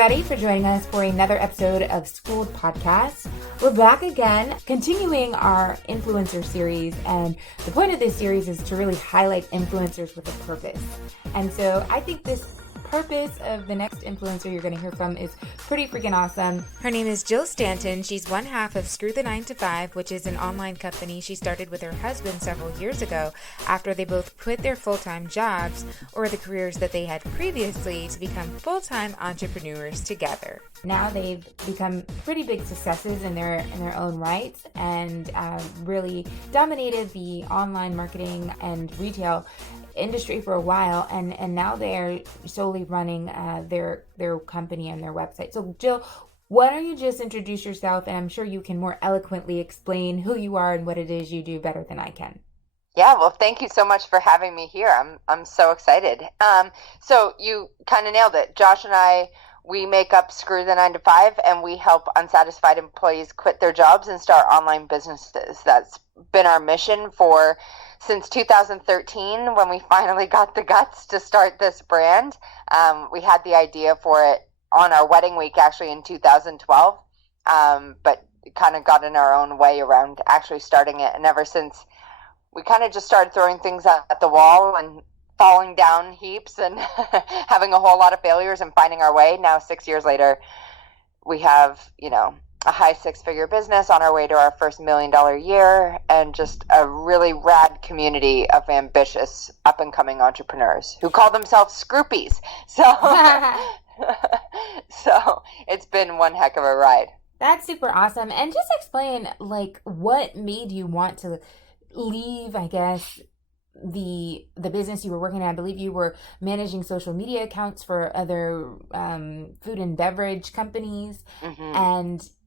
everybody, for joining us for another episode of Schooled Podcast. We're back again, continuing our influencer series, and the point of this series is to really highlight influencers with a purpose. And so I think this purpose of the next influencer you're going to hear from is pretty freaking awesome. Her name is Jill Stanton. She's one half of Screw the 9 to 5, which is an online company she started with her husband several years ago after they both quit their full-time jobs or the careers that they had previously to become full-time entrepreneurs together. Now they've become pretty big successes in their own rights and really dominated the online marketing and retail industry for a while, and now they're solely running their company and their website. So Jill, why don't you just introduce yourself, and I'm sure you can more eloquently explain who you are and what it is you do better than I can. Yeah, well, thank you so much for having me here. I'm so excited. So you kind of nailed it. Josh and I, we make up Screw the 9 to 5, and we help unsatisfied employees quit their jobs and start online businesses. That's been our mission since 2013, when we finally got the guts to start this brand. We had the idea for it on our wedding week, actually, in 2012, but kind of got in our own way around actually starting it. And ever since, we kind of just started throwing things at the wall and falling down heaps and having a whole lot of failures and finding our way. Now, 6 years later, we have, a high six-figure business on our way to our first $1 million year, and just a really rad community of ambitious up-and-coming entrepreneurs who call themselves Scroopies. So, so it's been one heck of a ride. That's super awesome. And just explain, what made you want to leave, I guess, the business you were working at. I believe you were managing social media accounts for other food and beverage companies,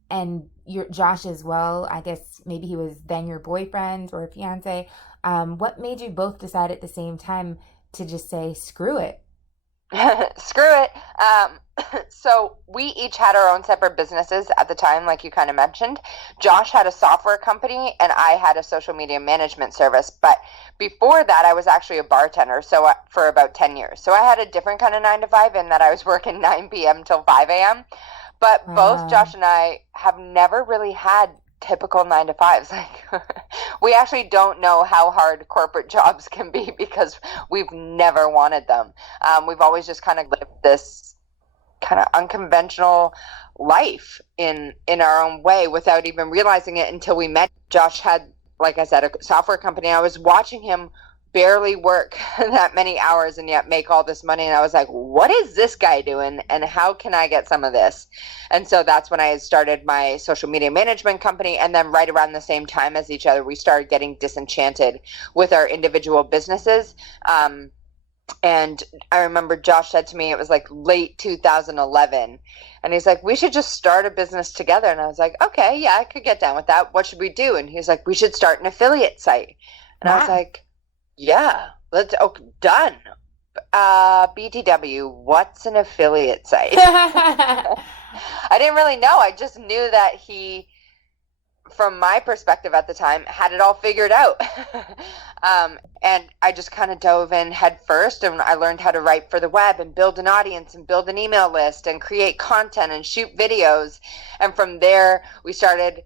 and your Josh as well. I guess maybe he was then your boyfriend or fiance. What made you both decide at the same time to just say, screw it? Screw it. So we each had our own separate businesses at the time, like you kind of mentioned. Josh had a software company and I had a social media management service. But before that, I was actually a bartender for about 10 years. So I had a different kind of 9 to 5 in that I was working 9 p.m. till 5 a.m. But both Josh and I have never really had typical 9 to 5s. We actually don't know how hard corporate jobs can be because we've never wanted them. We've always just kind of lived this kind of unconventional life in our own way without even realizing it until we met. Josh had, like I said, a software company. I was watching him barely work that many hours and yet make all this money, and I was like, what is this guy doing and how can I get some of this? And so that's when I started my social media management company, and then right around the same time as each other we started getting disenchanted with our individual businesses. And I remember Josh said to me, it was like late 2011, and he's like, we should just start a business together. And I was like, okay, yeah, I could get down with that. What should we do? And he's like, we should start an affiliate site. And I was like, yeah, done. BTW, what's an affiliate site? I didn't really know. I just knew that he, from my perspective at the time, had it all figured out. And I just kind of dove in head first, and I learned how to write for the web and build an audience and build an email list and create content and shoot videos. And from there, we started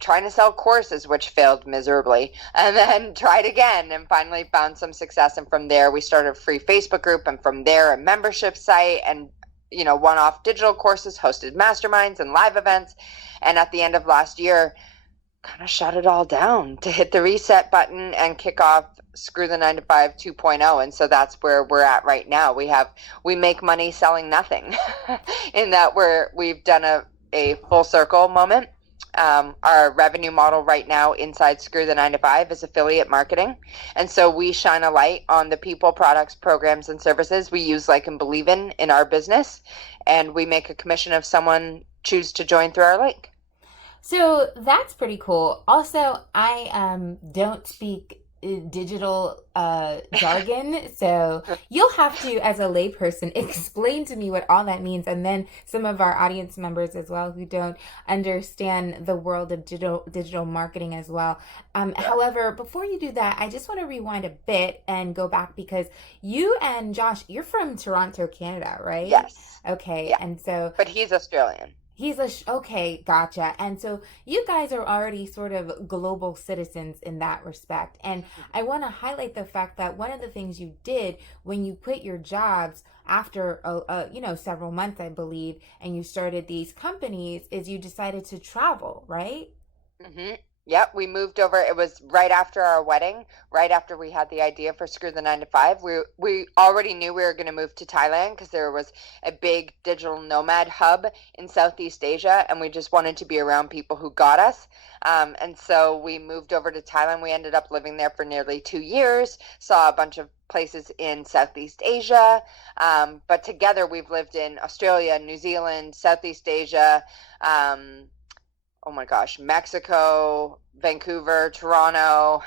trying to sell courses, which failed miserably, and then tried again and finally found some success. And from there, we started a free Facebook group, and from there, a membership site, and one-off digital courses, hosted masterminds and live events. And at the end of last year, kind of shut it all down to hit the reset button and kick off Screw the 9 to 5 2.0. And so that's where we're at right now. We make money selling nothing in that we've done a full circle moment. Our revenue model right now inside Screw the 9 to 5 is affiliate marketing. And so we shine a light on the people, products, programs, and services we use, like, and believe in our business. And we make a commission if someone chooses to join through our link. So that's pretty cool. Also, I don't speak digital jargon. So you'll have to, as a layperson, explain to me what all that means, and then some of our audience members as well who don't understand the world of digital marketing as well. However, before you do that, I just want to rewind a bit and go back because you and Josh, you're from Toronto, Canada, right? Yes. Okay, Yeah. and so But he's Australian. okay, gotcha. And so you guys are already sort of global citizens in that respect. And I want to highlight the fact that one of the things you did when you quit your jobs after several months, I believe, and you started these companies is you decided to travel, right? Mm-hmm. Yep, we moved over. It was right after our wedding, right after we had the idea for Screw the 9 to 5. We already knew we were going to move to Thailand because there was a big digital nomad hub in Southeast Asia, and we just wanted to be around people who got us. And so we moved over to Thailand. We ended up living there for nearly 2 years, saw a bunch of places in Southeast Asia. But together we've lived in Australia, New Zealand, Southeast Asia, oh my gosh, Mexico, Vancouver, Toronto.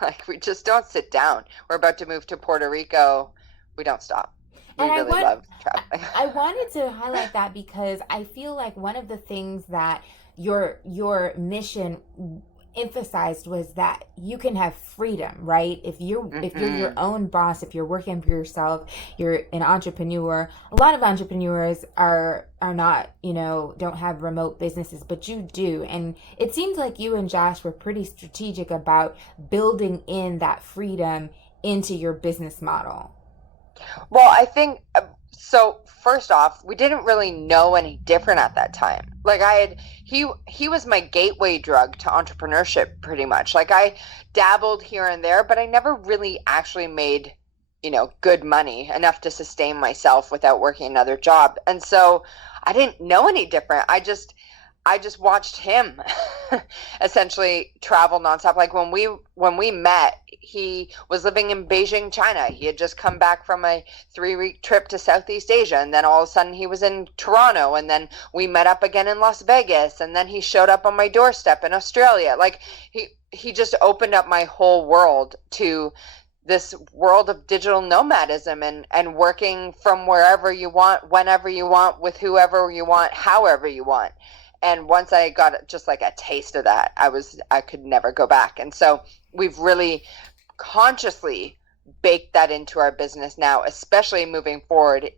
Like, we just don't sit down. We're about to move to Puerto Rico. We don't stop. We And really love traveling. I wanted to highlight that because I feel like one of the things that your mission emphasized was that you can have freedom, right? If you're your own boss, if you're working for yourself, you're an entrepreneur. A lot of entrepreneurs are not, don't have remote businesses, but you do. And it seems like you and Josh were pretty strategic about building in that freedom into your business model. Well, I think so. First off, we didn't really know any different at that time. Like, he was my gateway drug to entrepreneurship, pretty much. Like, I dabbled here and there, but I never really actually made, good money enough to sustain myself without working another job. And so I didn't know any different. I just watched him essentially travel nonstop. Like, when we met, he was living in Beijing, China. He had just come back from a 3-week trip to Southeast Asia, and then all of a sudden he was in Toronto, and then we met up again in Las Vegas, and then he showed up on my doorstep in Australia. Like, he just opened up my whole world to this world of digital nomadism and working from wherever you want, whenever you want, with whoever you want, however you want. And once I got just like a taste of that, I could never go back. And so we've really consciously baked that into our business now, especially moving forward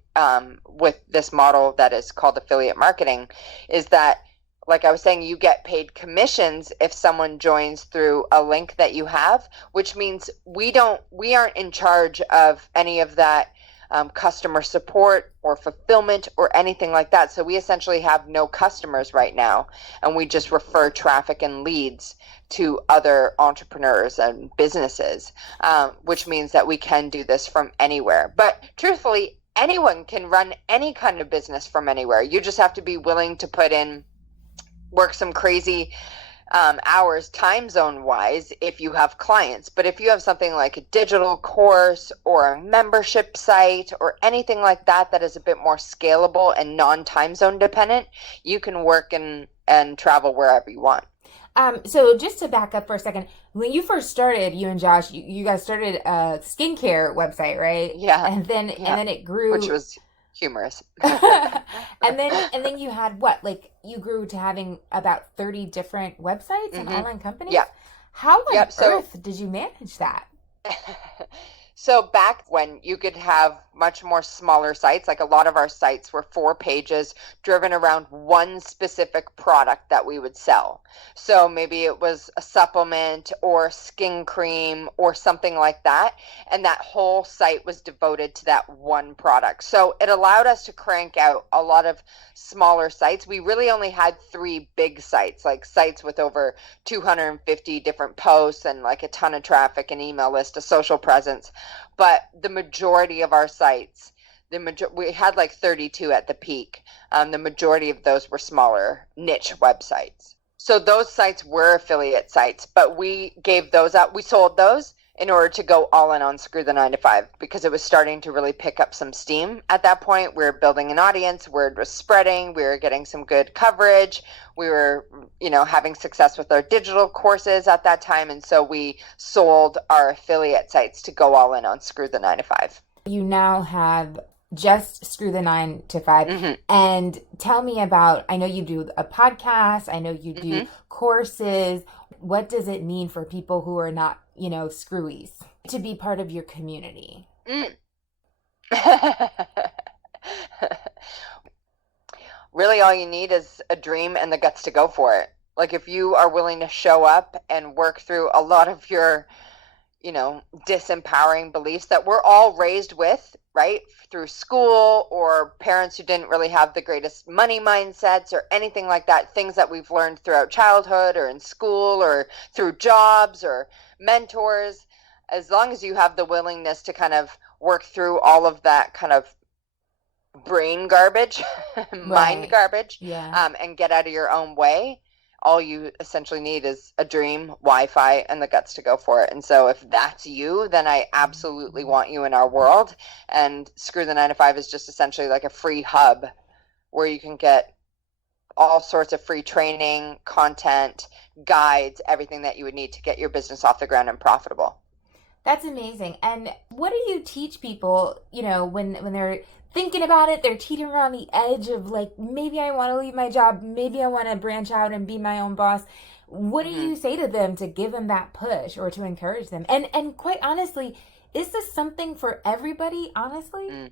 with this model that is called affiliate marketing, is that, like I was saying, you get paid commissions if someone joins through a link that you have, which means we aren't in charge of any of that customer support or fulfillment or anything like that. So we essentially have no customers right now, and we just refer traffic and leads to other entrepreneurs and businesses, which means that we can do this from anywhere. But truthfully, anyone can run any kind of business from anywhere. You just have to be willing to work some crazy hours time zone wise if you have clients. But if you have something like a digital course or a membership site or anything like that that is a bit more scalable and non-time zone dependent, you can work and travel wherever you want. So just to back up for a second, when you first started, you and Josh, you guys started a skincare website, right? Yeah. And then it grew, which was humorous. and then you had what? Like, you grew to having about 30 different websites and online companies? Yeah. How on earth did you manage that? So back when you could have much more smaller sites, like a lot of our sites were 4 pages driven around one specific product that we would sell. So maybe it was a supplement or skin cream or something like that. And that whole site was devoted to that one product. So it allowed us to crank out a lot of smaller sites. We really only had 3 big sites, like sites with over 250 different posts and like a ton of traffic, an email list, a social presence. But the majority of our sites, we had like 32 at the peak. The majority of those were smaller niche websites. So those sites were affiliate sites, but we gave those up. We sold those in order to go all in on Screw the 9 to 5, because it was starting to really pick up some steam at that point. We were building an audience, word was spreading, we were getting some good coverage, we were, having success with our digital courses at that time, and so we sold our affiliate sites to go all in on Screw the 9 to 5. You now have just Screw the 9 to 5. Mm-hmm. And tell me about, I know you do a podcast, I know you do Mm-hmm. courses. What does it mean for people who are not, screwies to be part of your community? Really, all you need is a dream and the guts to go for it. Like, if you are willing to show up and work through a lot of your, disempowering beliefs that we're all raised with, right? Through school, or parents who didn't really have the greatest money mindsets or anything like that, things that we've learned throughout childhood or in school or through jobs or mentors. As long as you have the willingness to kind of work through all of that kind of brain garbage, mind garbage, and get out of your own way, all you essentially need is a dream, Wi-Fi, and the guts to go for it. And so if that's you, then I absolutely want you in our world. And Screw the 9 to 5 is just essentially like a free hub where you can get all sorts of free training, content, guides, everything that you would need to get your business off the ground and profitable. That's amazing. And what do you teach people, when they're thinking about it, they're teetering on the edge of like, maybe I want to leave my job, maybe I want to branch out and be my own boss. What do you say to them to give them that push or to encourage them? And quite honestly, is this something for everybody, honestly?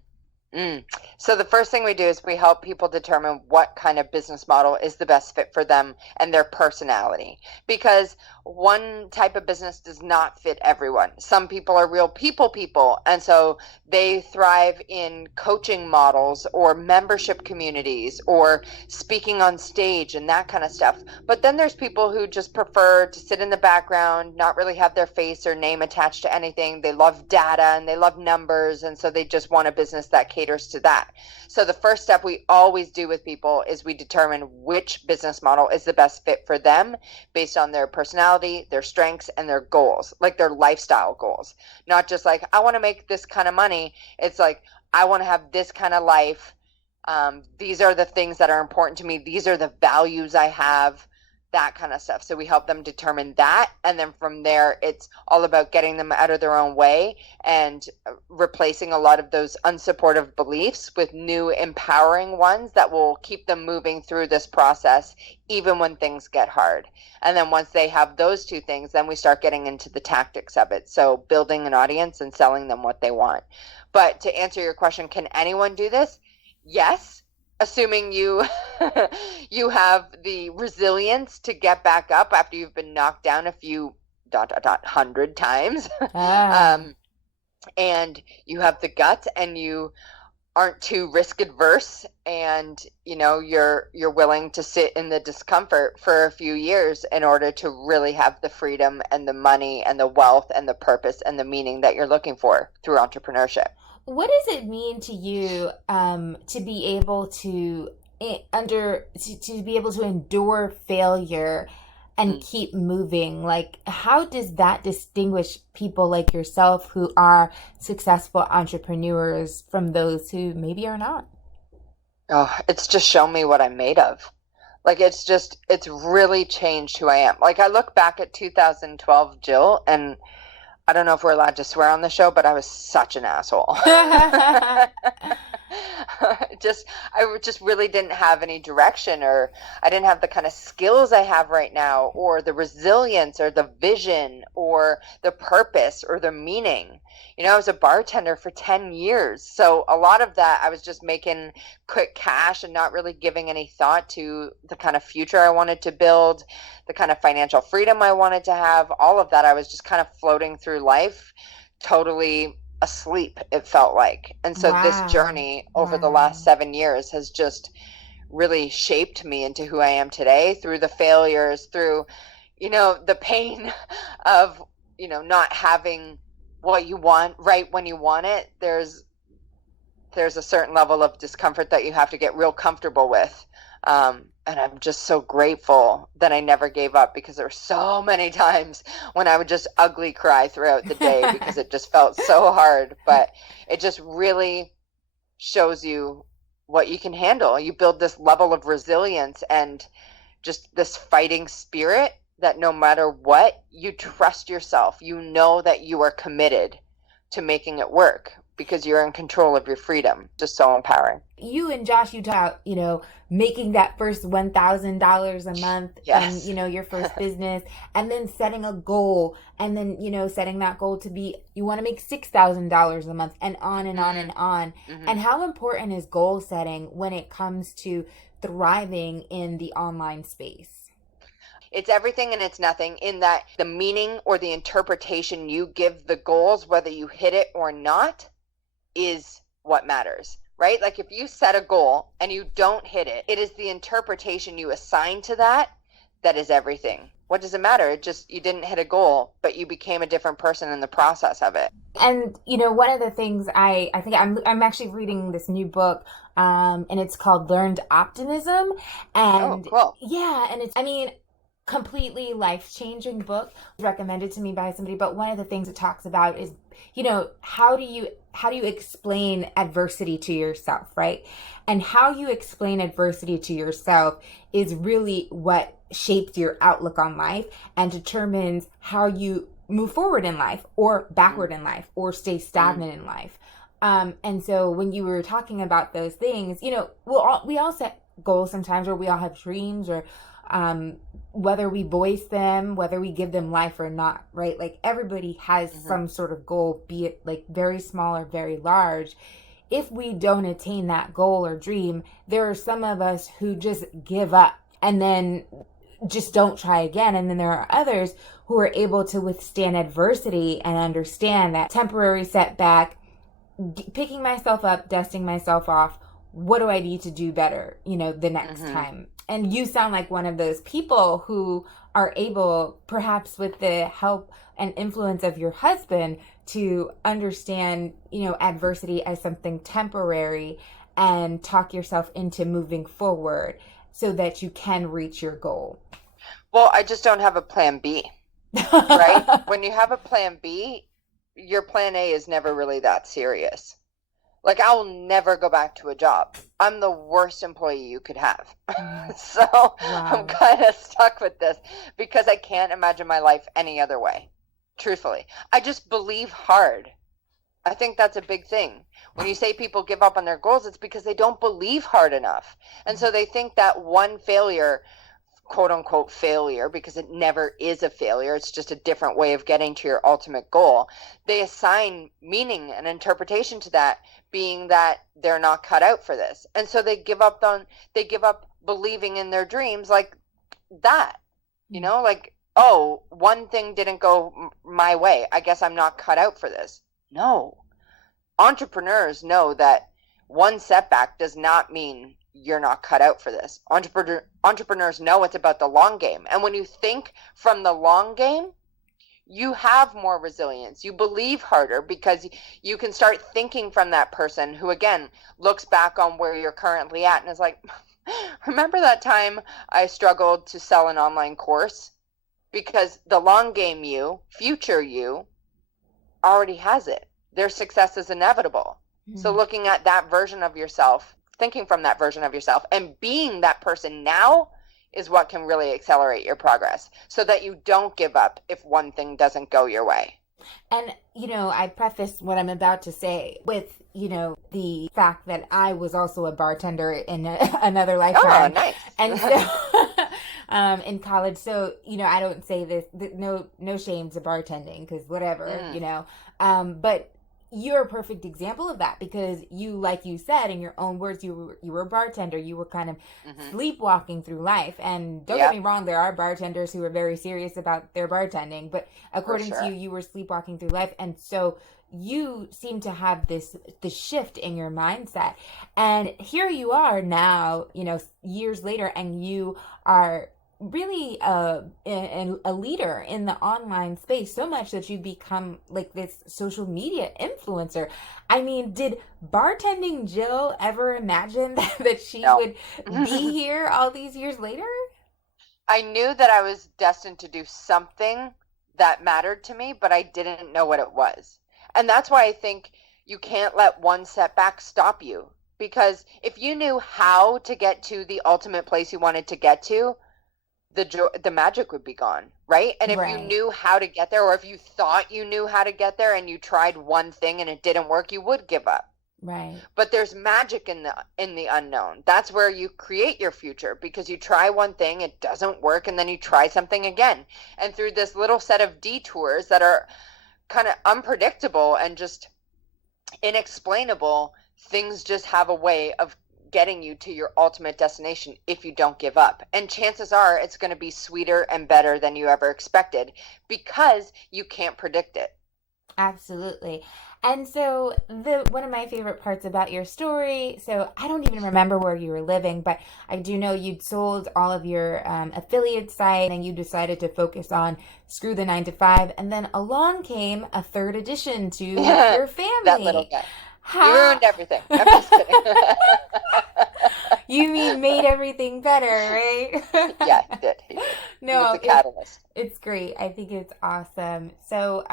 So the first thing we do is we help people determine what kind of business model is the best fit for them and their personality, because one type of business does not fit everyone. Some people are real people, and so they thrive in coaching models or membership communities or speaking on stage and that kind of stuff. But then there's people who just prefer to sit in the background, not really have their face or name attached to anything. They love data and they love numbers, and so they just want a business that caters to that. So the first step we always do with people is we determine which business model is the best fit for them based on their personality, their strengths, and their goals, like their lifestyle goals. Not just like, I want to make this kind of money. It's like, I want to have this kind of life. These are the things that are important to me. These are the values I have, that kind of stuff. So we help them determine that. And then from there, it's all about getting them out of their own way and replacing a lot of those unsupportive beliefs with new empowering ones that will keep them moving through this process, even when things get hard. And then once they have those two things, then we start getting into the tactics of it. So building an audience and selling them what they want. But to answer your question, can anyone do this? Yes. Assuming you you have the resilience to get back up after you've been knocked down a few 100 times, and you have the guts and you aren't too risk adverse, and you're willing to sit in the discomfort for a few years in order to really have the freedom and the money and the wealth and the purpose and the meaning that you're looking for through entrepreneurship. What does it mean to you to be able to be able to endure failure and keep moving? Like, how does that distinguish people like yourself who are successful entrepreneurs from those who maybe are not? Oh, it's just shown me what I'm made of. Like, it's really changed who I am. Like, I look back at 2012 Jill, and I don't know if we're allowed to swear on the show, but I was such an asshole. I just really didn't have any direction, or I didn't have the kind of skills I have right now, or the resilience, or the vision, or the purpose, or the meaning. I was a bartender for 10 years. So a lot of that, I was just making quick cash and not really giving any thought to the kind of future I wanted to build, the kind of financial freedom I wanted to have. All of that, I was just kind of floating through life, totally asleep, it felt like. And so this journey over the last 7 years has just really shaped me into who I am today, through the failures, through, the pain of, not having what you want right when you want it. There's a certain level of discomfort that you have to get real comfortable with And I'm just so grateful that I never gave up, because there were so many times when I would just ugly cry throughout the day because it just felt so hard. But it just really shows you what you can handle. You build this level of resilience and just this fighting spirit that no matter what, you trust yourself. You know that you are committed to making it work because you're in control of your freedom. Just so empowering. You and Josh, you talk about, making that first $1,000 a month Yes. and, your first business, and then setting a goal, and then, setting that goal to be, you want to make $6,000 a month, and on and on and on. Mm-hmm. And how important is goal setting when it comes to thriving in the online space? It's everything and it's nothing, in that the meaning or the interpretation you give the goals, whether you hit it or not, is what matters, right? Like if you set a goal and you don't hit it, it is the interpretation you assign to that is everything. What does it matter? You didn't hit a goal, but you became a different person in the process of it. And, one of the things I think I'm actually reading this new book, and it's called Learned Optimism. And cool. Yeah. And it's, completely life-changing book recommended to me by somebody. But one of the things it talks about is, how do you explain adversity to yourself, right? And how you explain adversity to yourself is really what shapes your outlook on life and determines how you move forward in life or backward in life or stay stagnant in life. And so when you were talking about those things, we all set goals sometimes, or we all have dreams, or whether we voice them, whether we give them life or not, right? Like everybody has some sort of goal, be it like very small or very large. If we don't attain that goal or dream, there are some of us who just give up and then just don't try again. And then there are others who are able to withstand adversity and understand that temporary setback, picking myself up, dusting myself off. What do I need to do better, the next time? And you sound like one of those people who are able, perhaps with the help and influence of your husband, to understand, adversity as something temporary and talk yourself into moving forward so that you can reach your goal. Well, I just don't have a plan B, right? When you have a plan B, your plan A is never really that serious. Like, I will never go back to a job. I'm the worst employee you could have. So wow. I'm kind of stuck with this because I can't imagine my life any other way. Truthfully, I just believe hard. I think that's a big thing. When you say people give up on their goals, it's because they don't believe hard enough. And so they think that one failure, quote unquote failure, because it never is a failure, it's just a different way of getting to your ultimate goal. They assign meaning and interpretation to that, being that they're not cut out for this. And so they give up believing in their dreams like that. Like, oh, one thing didn't go my way, I guess I'm not cut out for this. No. Entrepreneurs know that one setback does not mean you're not cut out for this. Entrepreneurs know it's about the long game. And when you think from the long game, you have more resilience. You believe harder because you can start thinking from that person who, again, looks back on where you're currently at and is like, remember that time I struggled to sell an online course? Because the long game you, future you, already has it. Their success is inevitable. So looking at that version of yourself, thinking from that version of yourself, and being that person now is what can really accelerate your progress so that you don't give up if one thing doesn't go your way. And, I preface what I'm about to say with, the fact that I was also a bartender in another lifetime. Oh, nice. And so, in college. So, I don't say this, no shame to bartending, because whatever, but you're a perfect example of that, because you, like you said, in your own words, you were a bartender. You were kind of sleepwalking through life. And don't get me wrong, there are bartenders who are very serious about their bartending, but according to you were sleepwalking through life. And so you seem to have this shift in your mindset. And here you are now, years later, and you are really a leader in the online space, so much that you become like this social media influencer. I mean, did bartending Jill ever imagine that she No. would be here all these years later? I knew that I was destined to do something that mattered to me, but I didn't know what it was. And that's why I think you can't let one setback stop you. Because if you knew how to get to the ultimate place you wanted to get to, the magic would be gone, right? And if you Right, knew how to get there, or if you thought you knew how to get there and you tried one thing and it didn't work, you would give up. right. But there's magic in the unknown. That's where you create your future, because you try one thing, it doesn't work, and then you try something again. And through this little set of detours that are kind of unpredictable and just inexplainable, things just have a way of getting you to your ultimate destination if you don't give up. And chances are it's going to be sweeter and better than you ever expected, because you can't predict it. Absolutely. And so the one of my favorite parts about your story, so I don't even remember where you were living, but I do know you'd sold all of your affiliate site and you decided to focus on screw the 9 to 5. And then along came a third addition to your That little family. guy. You How? ruined everything. I'm just kidding. You mean made everything better, right? Yeah, he did. He did. He was No, the catalyst. it's great. I think it's awesome. So,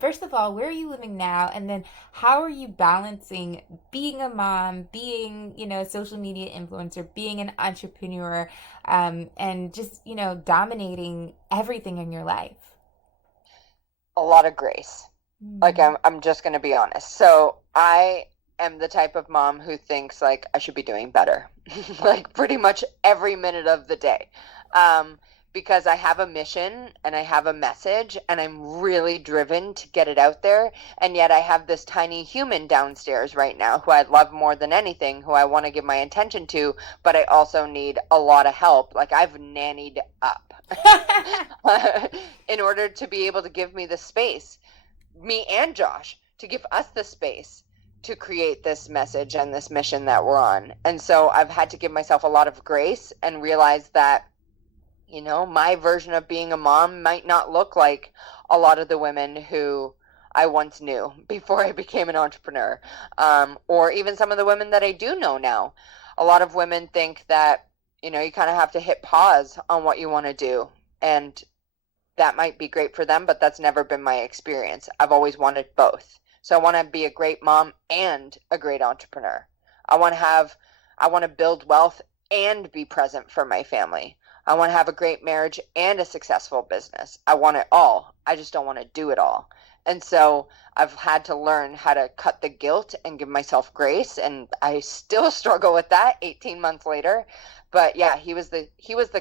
first of all, where are you living now? And then how are you balancing being a mom, being, a social media influencer, being an entrepreneur, and just, dominating everything in your life? A lot of grace. Like, Mm. I'm just going to be honest. So I am the type of mom who thinks like I should be doing better, like pretty much every minute of the day. Um, because I have a mission and I have a message and I'm really driven to get it out there. And yet I have this tiny human downstairs right now who I love more than anything, who I want to give my attention to, but I also need a lot of help. Like, I've nannied up in order to be able to give me the space, me and Josh, to give us the space to create this message and this mission that we're on. And so I've had to give myself a lot of grace and realize that, my version of being a mom might not look like a lot of the women who I once knew before I became an entrepreneur, or even some of the women that I do know now. A lot of women think that, you kind of have to hit pause on what you want to do. And that might be great for them, but that's never been my experience. I've always wanted both. So I want to be a great mom and a great entrepreneur. I want to build wealth and be present for my family. I want to have a great marriage and a successful business. I want it all. I just don't want to do it all. And so I've had to learn how to cut the guilt and give myself grace. And I still struggle with that 18 months later. But yeah, he was the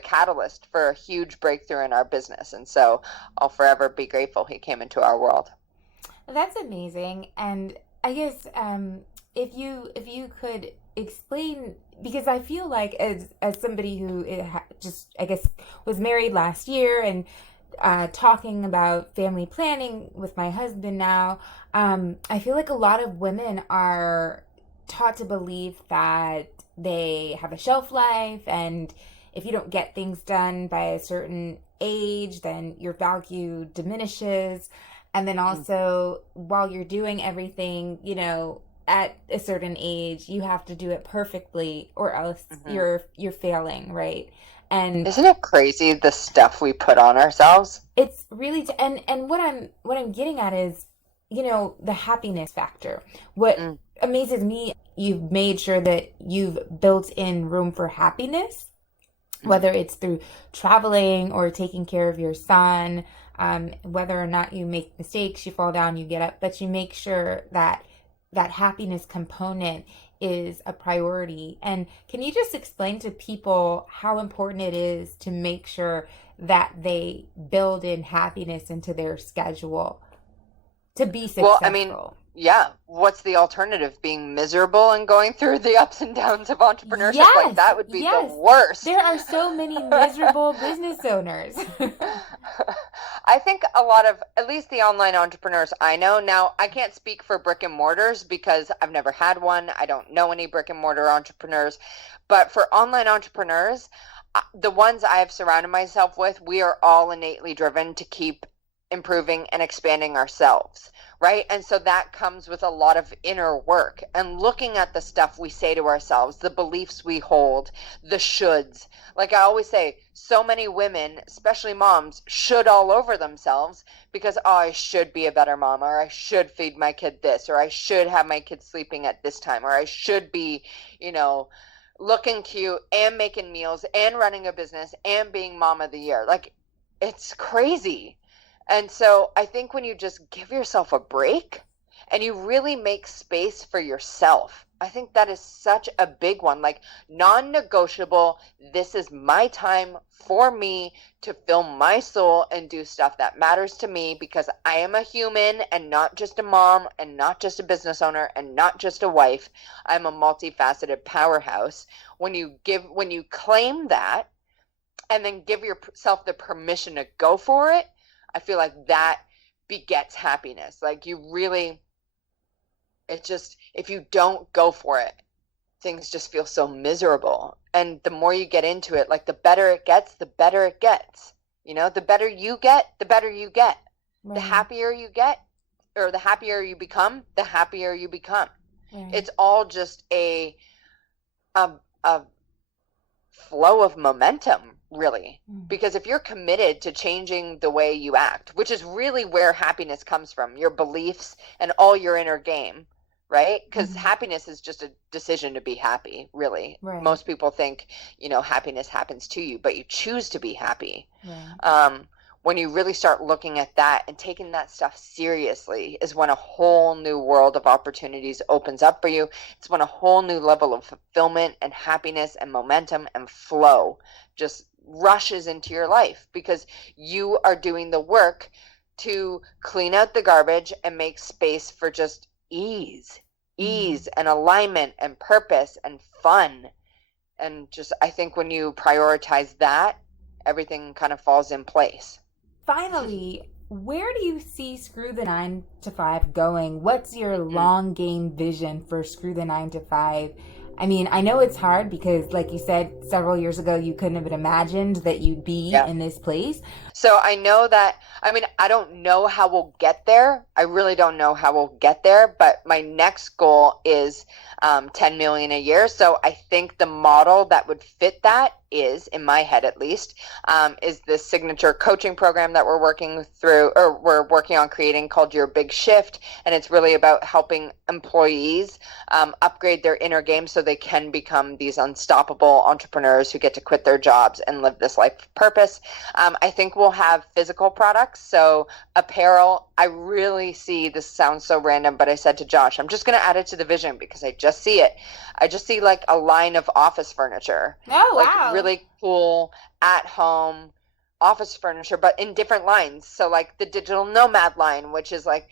catalyst for a huge breakthrough in our business. And so I'll forever be grateful he came into our world. That's amazing. And I guess if you could explain, because I feel like as somebody who just, I guess, was married last year and talking about family planning with my husband now, I feel like a lot of women are taught to believe that they have a shelf life, and if you don't get things done by a certain age, then your value diminishes. And then also, while you're doing everything, at a certain age, you have to do it perfectly, or else you're failing, right? And Isn't it crazy the stuff we put on ourselves? it's really and what I'm getting at is, the happiness factor. What Mm. amazes me, you've made sure that you've built in room for happiness, whether it's through traveling or taking care of your son, whether or not you make mistakes, you fall down, you get up, but you make sure that that happiness component is a priority. And can you just explain to people how important it is to make sure that they build in happiness into their schedule to be Well, I mean, successful? yeah, what's the alternative? Being miserable and going through the ups and downs of entrepreneurship? Like, Yes, that would be the yes. worst. There are so many miserable business owners. I think a lot of, at least the online entrepreneurs I know, now I can't speak for brick and mortars because I've never had one. I don't know any brick and mortar entrepreneurs. But for online entrepreneurs, the ones I have surrounded myself with, we are all innately driven to keep improving and expanding ourselves, right? And so that comes with a lot of inner work and looking at the stuff we say to ourselves, the beliefs we hold, the shoulds. Like I always say, so many women, especially moms, should all over themselves because, oh, I should be a better mom, or I should feed my kid this, or I should have my kid sleeping at this time, or I should be, looking cute and making meals and running a business and being mom of the year. Like, it's crazy. And so I think when you just give yourself a break and you really make space for yourself, I think that is such a big one, like non-negotiable. This is my time for me to fill my soul and do stuff that matters to me because I am a human and not just a mom and not just a business owner and not just a wife. I'm a multifaceted powerhouse. When you claim that and then give yourself the permission to go for it, I feel like that begets happiness. Like if you don't go for it, things just feel so miserable. And the more you get into it, like the better it gets, the better it gets. The better you get, the better you get. Right. The happier you get, or the happier you become, the happier you become. Right. It's all just a flow of momentum, really. Because if you're committed to changing the way you act, which is really where happiness comes from, your beliefs and all your inner game, right? Because happiness is just a decision to be happy, really. Right. Most people think, happiness happens to you, but you choose to be happy. Right. When you really start looking at that and taking that stuff seriously is when a whole new world of opportunities opens up for you. It's when a whole new level of fulfillment and happiness and momentum and flow just rushes into your life because you are doing the work to clean out the garbage and make space for just ease and alignment and purpose and fun. And just, I think when you prioritize that, everything kind of falls in place. Finally, where do you see Screw the 9 to 5 going? What's your long game vision for Screw the 9 to 5? I mean, I know it's hard because, like you said, several years ago, you couldn't have imagined that you'd be in this place. So I know that, I don't know how we'll get there. I really don't know how we'll get there, but my next goal is 10 million a year. So I think the model that would fit that is, in my head at least, is the signature coaching program that we're working on creating called Your Big Shift. And it's really about helping employees upgrade their inner game so they can become these unstoppable entrepreneurs who get to quit their jobs and live this life of purpose. I think we'll have physical products. So apparel, I really see, this sounds so random, but I said to Josh, I'm just going to add it to the vision because I just see it. I just see like a line of office furniture. Oh, like wow. Really cool at home office furniture, but in different lines. So like the digital nomad line, which is like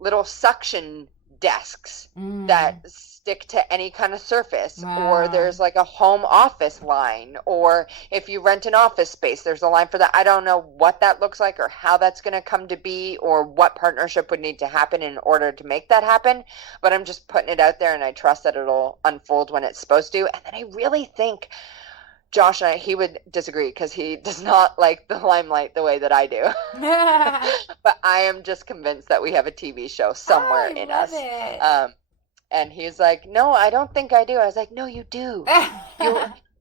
little suction desks that stick to any kind of surface. Wow. Or there's like a home office line, or if you rent an office space, there's a line for that. I don't know what that looks like or how that's going to come to be or what partnership would need to happen in order to make that happen, but I'm just putting it out there and I trust that it'll unfold when it's supposed to. And then I really think Josh and he would disagree because he does not like the limelight the way that I do. But I am just convinced that we have a TV show somewhere in us. And he's like, no, I don't think I do. I was like, no, you do.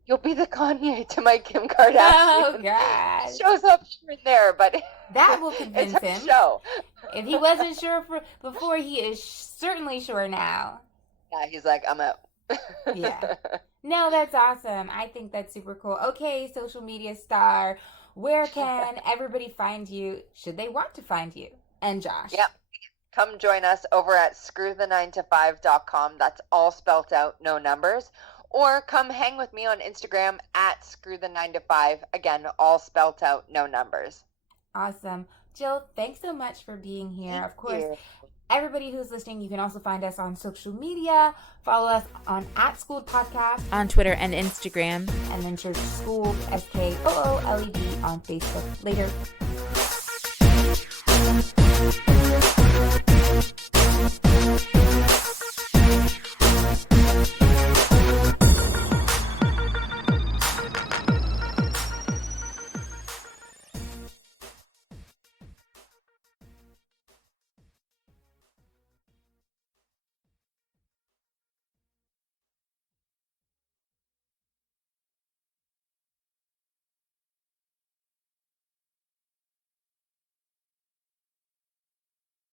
You'll be the Kanye to my Kim Kardashian. Oh, God. It shows up here and there, but that will convince him. Show. If he wasn't sure before, he is certainly sure now. Yeah, he's like, I'm out. Yeah. No, that's awesome. I think that's super cool. Okay, social media star, where can everybody find you, should they want to find you? And Josh. Yep. Come join us over at screwthe9to5.com. That's all spelt out, no numbers. Or come hang with me on Instagram at screwthe9to5. Again, all spelt out, no numbers. Awesome. Jill, thanks so much for being here. Thank of course, you. Everybody who's listening, you can also find us on social media. Follow us on @SchooledPodcast on Twitter and Instagram. And then search Schooled, SKOOLED on Facebook. Later.